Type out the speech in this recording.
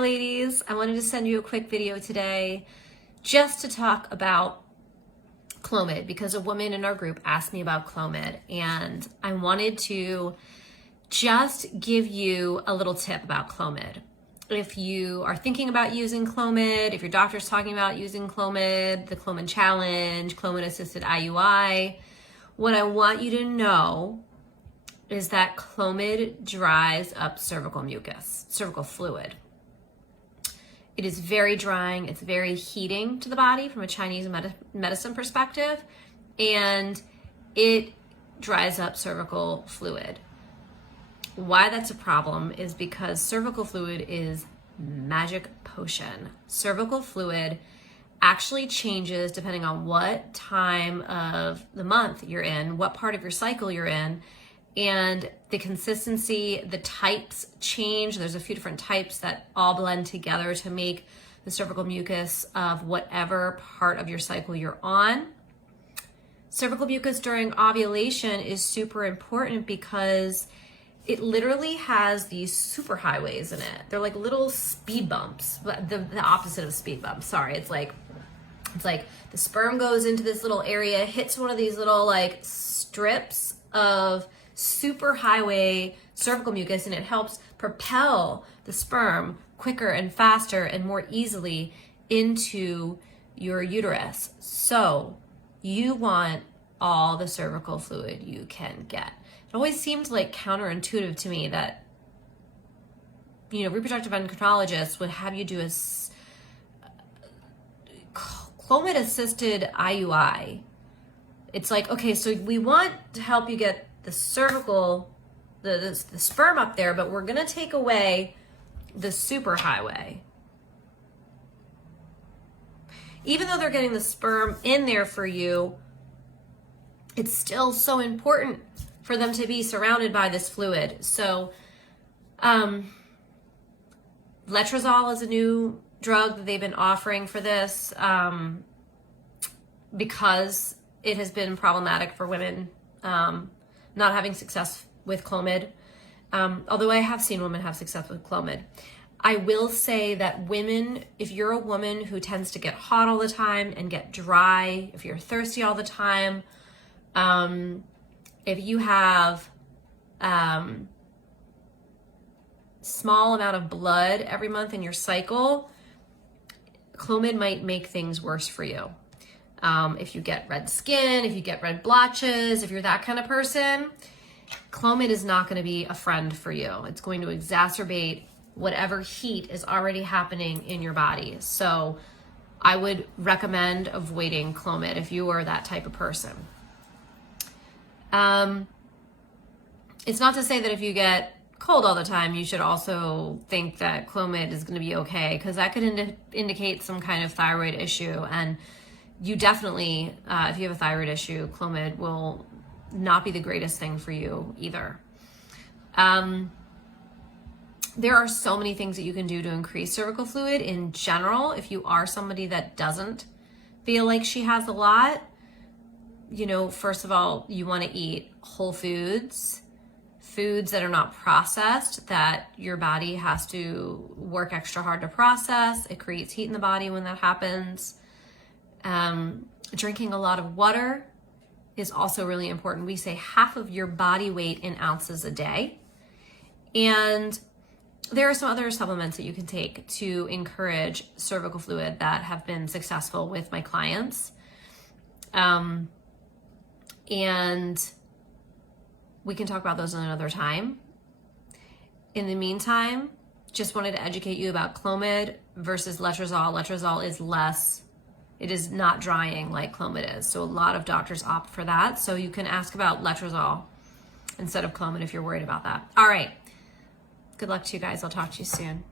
ladies. I wanted to send you a quick video today just to talk about Clomid because a woman in our group asked me about Clomid, and I wanted to just give you a little tip about Clomid. If you are thinking about using Clomid, if your doctor's talking about using Clomid, the Clomid challenge, Clomid assisted IUI, what I want you to know is that Clomid dries up cervical mucus, cervical fluid. It is very drying, it's very heating to the body from a Chinese medicine perspective, and it dries up cervical fluid. Why that's a problem is because cervical fluid is magic potion. Cervical fluid actually changes depending on what time of the month you're in, what part of your cycle you're in, and the consistency, the types change. There's a few different types that all blend together to make the cervical mucus of whatever part of your cycle you're on. Cervical mucus during ovulation is super important because it literally has these superhighways in it. They're like little speed bumps, the opposite of speed bumps. Sorry, it's like the sperm goes into this little area, hits one of these little like strips of superhighway cervical mucus, and it helps propel the sperm quicker and faster and more easily into your uterus. So you want all the cervical fluid you can get. It always seemed like counterintuitive to me that, reproductive endocrinologists would have you do a Clomid assisted IUI. It's like, okay, so we want to help you get the cervical, the sperm up there, but we're gonna take away the superhighway. Even though they're getting the sperm in there for you, it's still so important for them to be surrounded by this fluid. So Letrozole is a new drug that they've been offering for this because it has been problematic for women not having success with Clomid. Although I have seen women have success with Clomid. I will say that women, if you're a woman who tends to get hot all the time and get dry, if you're thirsty all the time, if you have small amount of blood every month in your cycle, Clomid might make things worse for you. If you get red skin, if you get red blotches, if you're that kind of person, Clomid is not going to be a friend for you. It's going to exacerbate whatever heat is already happening in your body. So I would recommend avoiding Clomid if you are that type of person. It's not to say that if you get cold all the time, you should also think that Clomid is going to be okay, because that could indicate some kind of thyroid issue. And you definitely, if you have a thyroid issue, Clomid will not be the greatest thing for you either. There are so many things that you can do to increase cervical fluid in general. If you are somebody that doesn't feel like she has a lot, first of all, you want to eat whole foods that are not processed, that your body has to work extra hard to process. It creates heat in the body when that happens. Drinking a lot of water is also really important. We say half of your body weight in ounces a day. And there are some other supplements that you can take to encourage cervical fluid that have been successful with my clients. And we can talk about those another time. In the meantime, just wanted to educate you about Clomid versus Letrozole. Letrozole is less, it is not drying like Clomid is. So a lot of doctors opt for that. So you can ask about Letrozole instead of Clomid if you're worried about that. All right. Good luck to you guys. I'll talk to you soon.